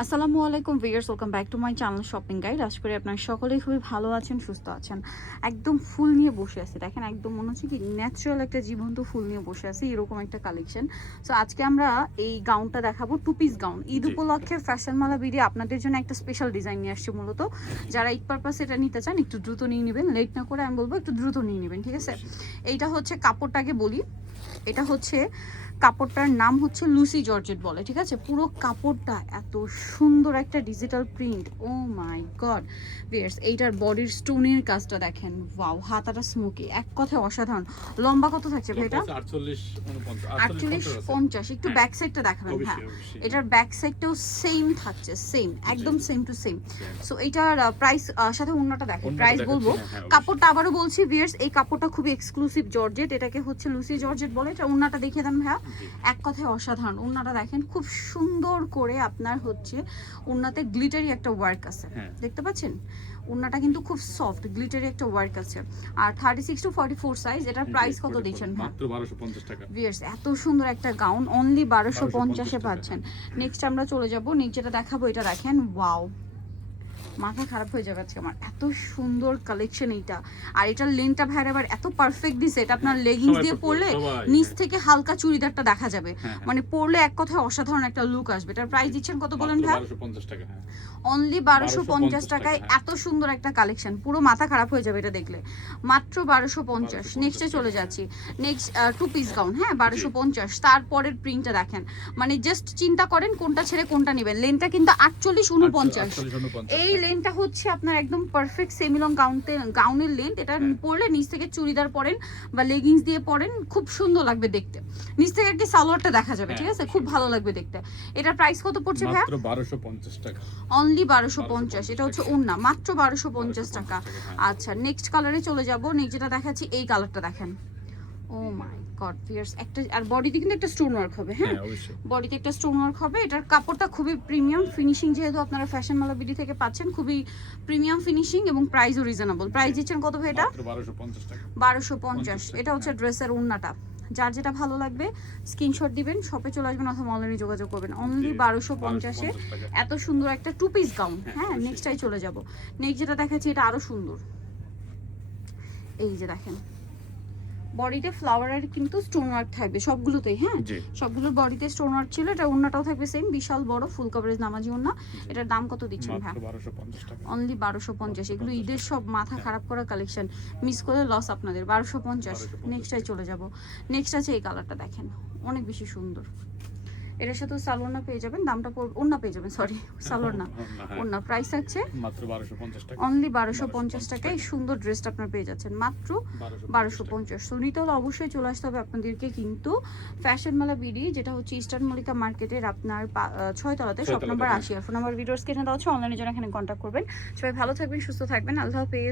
আসসালামু আলাইকুম viewers, welcome back to my channel shopping guide. আশা করি আপনারা সকলেই খুবই ভালো আছেন, সুস্থ আছেন। একদম ফুল নিয়ে বসে আছি, দেখেন একদম মনে হচ্ছে কি ন্যাচারাল একটা জীবন্ত ফুল নিয়ে বসে আছি, এরকম একটা কালেকশন। সো আজকে আমরা এই গাউনটা দেখাবো, টু পিস গাউন। ঈদ উপলক্ষে ফ্যাশন মালা বিডি আপনাদের জন্য একটা স্পেশাল ডিজাইন নিয়ে আসছে। মূলত যারা ঈদ পারপাস এটা নিতে চান একটু দ্রুত নিয়ে নেবেন, লেট না করে আমি বলবো একটু দ্রুত নিয়ে নেবেন, ঠিক আছে? এইটা হচ্ছে কাপড়টাকে বলি, এটা হচ্ছে কাপড়টার নাম হচ্ছে লুসি জর্জেট বলে, ঠিক আছে? পুরো কাপড়টা এত সুন্দর একটা ডিজিটাল প্রিন্ট, ও মাই গড ভিউয়ার্স। এইটার বডির স্টোনের কাজটা দেখেন, ওয়াও, হাতাটা স্মোকি, এক কথায় অসাধারণ। লম্বা কত থাকছে ভাই এটা? 48-50। একটু ব্যাক সাইডটা দেখাবেন। হ্যাঁ, এটার ব্যাক সাইডটাও সেম থাকছে, সেম, একদম সেম টু সেম। সো এইটার প্রাইস সাথে অন্যটা দেখেন, প্রাইস বলবো। কাপড়টা আবারও বলছি ভিউয়ার্স, এই কাপড়টা খুবই এক্সক্লুসিভ জর্জেট, এটাকে হচ্ছে লুসি জর্জেট বলে। এটা ওন্নাটা দেখিয়ে দেন ভাইয়া, এক কথায় অসাধারণ। ওন্নাটা দেখেন খুব সুন্দর করে আপনার হচ্ছে ওন্নাতে গ্লিটারি একটা ওয়ার্ক আছে, দেখতে পাচ্ছেন? ওন্নাটা কিন্তু খুব সফট গ্লিটারি একটা ওয়ার্ক আছে। আর 36 to 44 সাইজ। এটার প্রাইস কত দিচ্ছেন? মাত্র 1250 টাকা। ভিউয়ার্স, এত সুন্দর একটা গাউন অনলি 1250 এ পাচ্ছেন। নেক্সট আমরা চলে যাব, নেক্সট যেটা দেখাবো এটা দেখেন, ওয়াও, মাথা খারাপ হয়ে যাবে আজকে আমার, এত সুন্দর কালেকশন এইটা। আর এটার লেনটা ভাইয়ের আবার এত পারফেক্ট দিছে, এটা আপনার লেগিংস দিয়ে পরলে নিচ থেকে হালকা চুড়িদারটা দেখা যাবে, মানে পরলে এক কথায় অসাধারণ একটা লুক আসবে। এটার প্রাইস দিচ্ছেন কত বলেন ভাই? 1250 টাকা। অনলি 1250 টাকায় এত সুন্দর একটা কালেকশন, পুরো মাথা খারাপ হয়ে যাবে এটা দেখলে। মাত্র 1250। নেক্সটে চলে যাচ্ছি, নেক্সট টু পিস গাউন। হ্যাঁ, 1250। তারপরের প্রিন্টটা দেখেন, মানে জাস্ট চিন্তা করেন কোনটা ছেড়ে কোনটা নেবেন। লেনটা কিন্তু 48-49। এই লেনটা হচ্ছে আপনার একদম পারফেক্ট সেমিলং গাউনের লেন্থ। এটা পরলে নিচ থেকে চুড়িদার পরেন বা লেগিংস দিয়ে পরেন, খুব সুন্দর লাগবে দেখতে। নিচ থেকে আর কি সালোয়ারটা দেখা যাবে, ঠিক আছে? খুব ভালো লাগবে দেখতে। এটার প্রাইস কত পড়ছে ভাই? মাত্র 1250 টাকা। অনলি 1250। এটা হচ্ছে ওন্না, মাত্র 1250 টাকা। আচ্ছা, নেক্সট কালারে চলে যাব। নেক্সট যেটা দেখাচ্ছি এই কালারটা দেখেন, ও মাই গড ভিউয়ার্স, একটা আর বডিতে কিন্তু একটা স্টোন ওয়ার্ক হবে। হ্যাঁ, বডিতে একটা স্টোন ওয়ার্ক হবে। এটার কাপড়টা খুবই প্রিমিয়াম ফিনিশিং, যেহেতু আপনারা ফ্যাশন মালা বিডি থেকে পাচ্ছেন, খুবই প্রিমিয়াম ফিনিশিং এবং প্রাইসও রিজনেবল। প্রাইস দিচ্ছেন কত ভাই এটা? 1250 টাকা। 1250। এটা হচ্ছে ড্রেসের ওন্নাটা। যার যেটা ভালো লাগবে স্ক্রিনশট দিবেন, শপে চলে আসবেন অথবা অনলাইনে যোগাযোগ করবেন। অনলি 1250-এ এত সুন্দর একটা টু পিস গাউন। হ্যাঁ, নেক্সটটাই চলে যাব। নেক্সট যেটা দেখাচ্ছি এটা আরো সুন্দর, এই যে দেখেন, বডিতে ফ্লাওয়ারের কিন্তু স্টোন ওয়ার্ক থাকবে সবগুলোতেই। হ্যাঁ, সবগুলোর বডিতে স্টোন ওয়ার্ক ছিল। এটা ওন্নাটাও থাকবে সেম, বিশাল বড় ফুল কভারেজ নামাজি ওন্না। এটার দাম কত দিচ্ছেন ভাই? অনলি 1250। এগুলো ঈদের সব মাথা খারাপ করা কালেকশন, মিস করলে লস আপনাদের। 1250। নেক্সটটাই চলে যাব। নেক্সট আছে এই কালারটা দেখেন, অনেক বেশি সুন্দর। এটার সাথে সালোয়ার না পেয়ে যাবেন, দামটা ওন্না পেয়ে যাবেন, সরি সালোয়ার না, ওন্না। প্রাইস আছে মাত্র 1250 টাকা। অনলি 1250 টাকায় সুন্দর ড্রেসটা আপনারা পেয়ে যাচ্ছেন মাত্র 1250। সো নিতে হলে অবশ্যই চলে আসতে হবে আপনাদেরকে কিন্তু ফ্যাশন মালা বিডি, যেটা হচ্ছে ইস্টার্ন মল্লিকা মার্কেটের আপনার 6 তলাতে, শপ নাম্বার 80। আর ফোন নাম্বার ভিডিওস কেটে দেওয়া হচ্ছে, অনলাইনে জন্য এখানে কন্ট্যাক্ট করবেন। সবাই ভালো থাকবেন, সুস্থ থাকবেন, আল্লাহ হাফেজ।